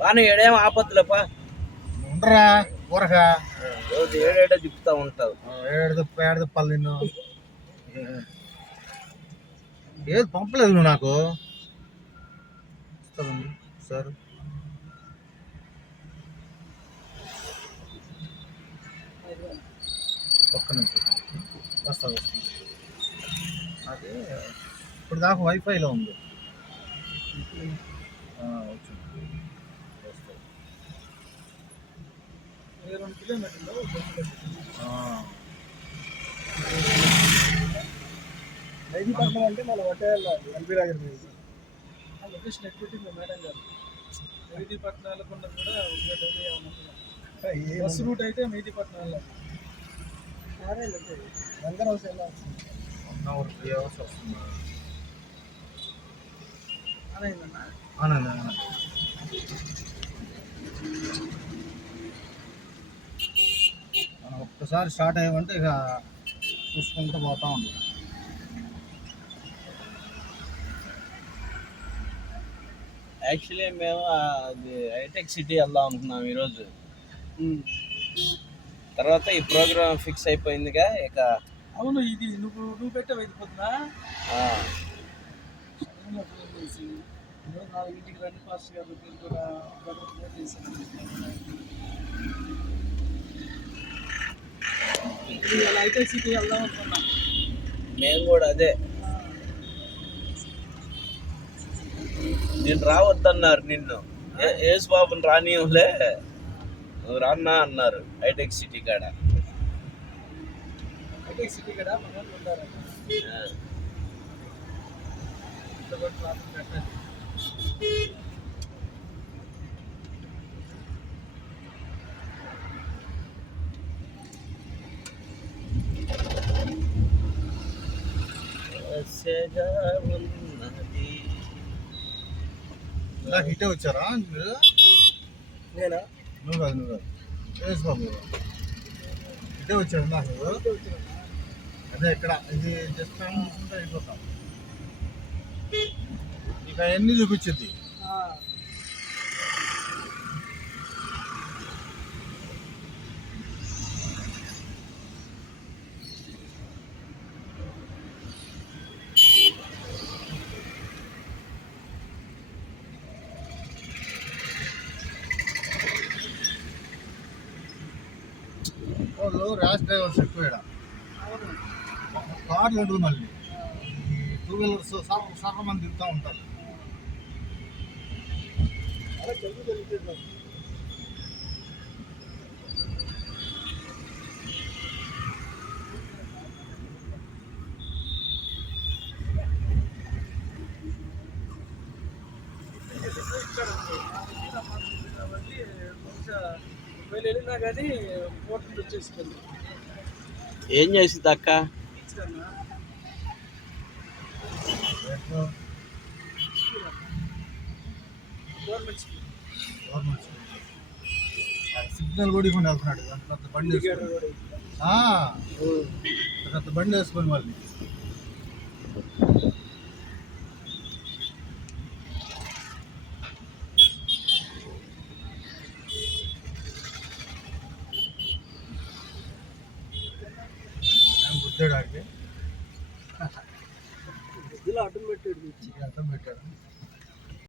కానీ ఏడేం ఆపత్తులేపా ఉండరా ఊరగా రోజు ఏడేటో తిప్పుతా ఉంటావు. ఏడు పళ్ళు నిన్ను ఏది పంపలేదు నువ్వు నాకు. సార్ ఒక్క నిమిషం వస్తా. అదే ఇప్పుడు దాకా వైఫైలో ఉంది. వచ్చింది 2 కిలోమీటర్లు. మెహదీపట్నం అంటే మన హోటల్ ఎల్బీ నగర్ లొకేషన్ ఎక్కువ మేడం గారు. మెహదీపట్నాలకు కూడా బస్ రూట్ అయితే మెహదీపట్నాల్లో బంగారు హౌస్ ఎలా వస్తుంది 1 అవర్ 3 అవర్స్ వస్తుంది. ఒక్కసారి స్టార్ట్ అయ్యామంటే ఇక చూసుకుంటూ పోతా ఉంటుంది. యాక్చువల్లీ మేము అది హైటెక్ సిటీ వెళ్దాం అనుకున్నాం ఈరోజు. తర్వాత ఈ ప్రోగ్రామ్ ఫిక్స్ అయిపోయిందిగా ఇక. అవును, ఇది నువ్వు పెట్టావు అయిపోతుందా? 4ంటికి రండి ఫాస్ట్ కాబట్టి హైటెక్ సిటీ వెళ్దాం అనుకున్నాం మేము కూడా. అదే నేను రావద్దన్నారు నిన్ను. యేసు బాబుని రానివ్వలే, నువ్వు రాన్నా అన్నారు హైటెక్ సిటీ కాడ. హైటెక్ సిటీ కాడ మనం ఉంటారు. నాకు ఇటే వచ్చారా మీరు? నేనా? నువ్వు కాదు బాబు ఇటే వచ్చాడు నాకు. అదే ఇక్కడ ఇది జస్ట్ చూసుకుంటే అయిపోతాం. ఇక అవన్నీ చూపించింది. వాళ్ళు ర్యాష్ డ్రైవర్స్ ఎక్కువ ఇక్కడ. కార్లు ఉంటుంది, మళ్ళీ 2 వీలర్స్ సగం మంది తిరుగుతూ ఉంటారు. వెళ్ళినా కానీ పోర్టు వచ్చేసుకుంది. ఏం చేసింది అక్క? సిగ్నల్ కూడా ఇవ్వండి వెళ్తున్నాడు. పెద్ద బండి పెద్ద బండి వేసుకొని మళ్ళీ బుద్ధాడు ఆడితే అడ్డం పెట్టాడు.